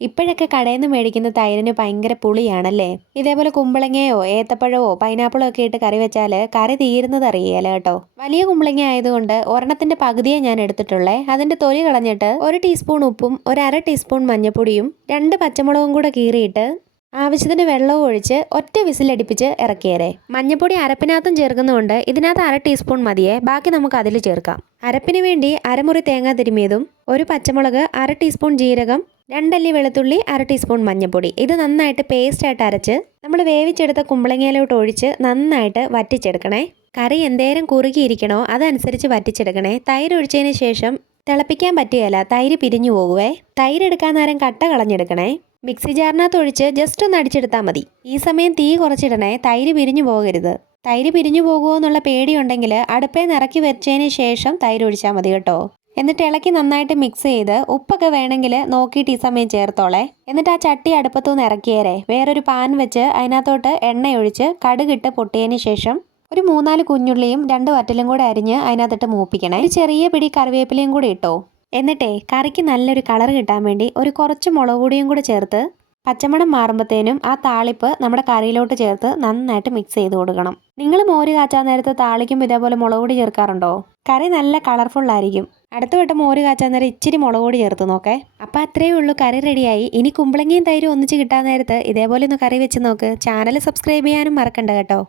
ഇപ്പോഴൊക്കെ കടയിൽ നിന്ന് മേടിക്കുന്ന തൈരിന് ഭയങ്കര പുളിയാണല്ലേ? ഇതേപോലെ കുമ്പളങ്ങയോ ഏത്തപ്പഴമോ പൈനാപ്പിളോ ഒക്കെ ഇട്ട് കറി വെച്ചാൽ കറി തീരുന്നത് അറിയേല കേട്ടോ. വലിയ കുമ്പളങ്ങ ആയതുകൊണ്ട് ഒരെണ്ണത്തിന്റെ പകുതിയെ ഞാൻ എടുത്തിട്ടുള്ളേ. അതിന്റെ തൊലി കളഞ്ഞിട്ട് ഒരു ടീസ്പൂൺ ഉപ്പും ഒരു അര ടീസ്പൂൺ മഞ്ഞൾപ്പൊടിയും രണ്ട് പച്ചമുളകും കൂടെ കീറിയിട്ട് ആവശ്യത്തിന് വെള്ളവും ഒഴിച്ച് ഒറ്റ വിസിലടിപ്പിച്ച് ഇറക്കിയേരെ. മഞ്ഞപ്പൊടി അരപ്പിനകത്തും ചേർക്കുന്നതുകൊണ്ട് ഇതിനകത്ത് അര ടീസ്പൂൺ മതിയേ. ബാക്കി നമുക്ക് അതിൽ ചേർക്കാം. അരപ്പിന് വേണ്ടി അരമുറി തേങ്ങ തിരുമിയതും ഒരു പച്ചമുളക് അര ടീസ്പൂൺ ജീരകം രണ്ടല്ലി വെളുത്തുള്ളി അര ടീസ്പൂൺ മഞ്ഞൾപ്പൊടി. ഇത് നന്നായിട്ട് പേസ്റ്റായിട്ട് അരച്ച് നമ്മൾ വേവിച്ചെടുത്ത കുമ്പളങ്ങയിലോട്ട് ഒഴിച്ച് നന്നായിട്ട് വറ്റിച്ചെടുക്കണേ. കറി എന്തേരം കുറുകിയിരിക്കണോ അതനുസരിച്ച് വറ്റിച്ചെടുക്കണേ. തൈര് ഒഴിച്ചതിന് ശേഷം തിളപ്പിക്കാൻ പറ്റുകയില്ല തൈര് പിരിഞ്ഞു പോകുവേ തൈര് എടുക്കാൻ നേരം കട്ട കളഞ്ഞെടുക്കണേ. മിക്സി ജാറിനകത്ത് ഒഴിച്ച് ജസ്റ്റ് ഒന്ന് അടിച്ചെടുത്താൽ മതി. ഈ സമയം തീ കുറച്ചിടണേ തൈര് പിരിഞ്ഞു പോകരുത്. തൈര് പിരിഞ്ഞു പോകുമോ എന്നുള്ള പേടിയുണ്ടെങ്കിൽ അടുപ്പേ നിറക്കി വെച്ചതിന് ശേഷം തൈര് ഒഴിച്ചാൽ മതി കേട്ടോ. എന്നിട്ട് ഇളക്കി നന്നായിട്ട് മിക്സ് ചെയ്ത് ഉപ്പൊക്കെ വേണമെങ്കിൽ നോക്കിയിട്ട് ഈ സമയം ചേർത്തോളെ. എന്നിട്ട് ആ ചട്ടി അടുപ്പത്തു നിന്ന് ഇറക്കിയേരെ. വേറൊരു പാൻ വെച്ച് അതിനകത്തോട്ട് എണ്ണയൊഴിച്ച് കടുകിട്ട് പൊട്ടിയതിന് ശേഷം ഒരു മൂന്നാൽ കുഞ്ഞുള്ളിയും രണ്ട് വറ്റലും കൂടെ അരിഞ്ഞ് അതിനകത്തിട്ട് മൂപ്പിക്കണേ. ഒരു ചെറിയ പിടി കറിവേപ്പിലയും കൂടി ഇട്ടോ. എന്നിട്ടേ കറിക്ക് നല്ലൊരു കളർ കിട്ടാൻ വേണ്ടി ഒരു കുറച്ച് മുളക് പൊടിയും കൂടെ ചേർത്ത് പച്ചമണം മാറുമ്പോഴത്തേനും ആ താളിപ്പ് നമ്മുടെ കറിയിലോട്ട് ചേർത്ത് നന്നായിട്ട് മിക്സ് ചെയ്ത് കൊടുക്കണം. നിങ്ങൾ മോര് കാച്ചാൻ നേരത്ത് താളിക്കും ഇതേപോലെ മുളക് പൊടി ചേർക്കാറുണ്ടോ? കറി നല്ല കളർഫുൾ ആയിരിക്കും. അടുത്ത വട്ടം മോര് കാച്ചാൻ നേരം ഇച്ചിരി മുളക് പൊടി ചേർത്ത് നോക്കേ. അപ്പം അത്രയേ ഉള്ളൂ കറി റെഡിയായി ഇനി കുമ്പളങ്ങയും തൈരും ഒന്നിച്ച് കിട്ടാൻ നേരത്ത് ഇതേപോലെ ഒന്ന് കറി വെച്ച് നോക്ക്. ചാനൽ സബ്സ്ക്രൈബ് ചെയ്യാനും മറക്കണ്ട കേട്ടോ.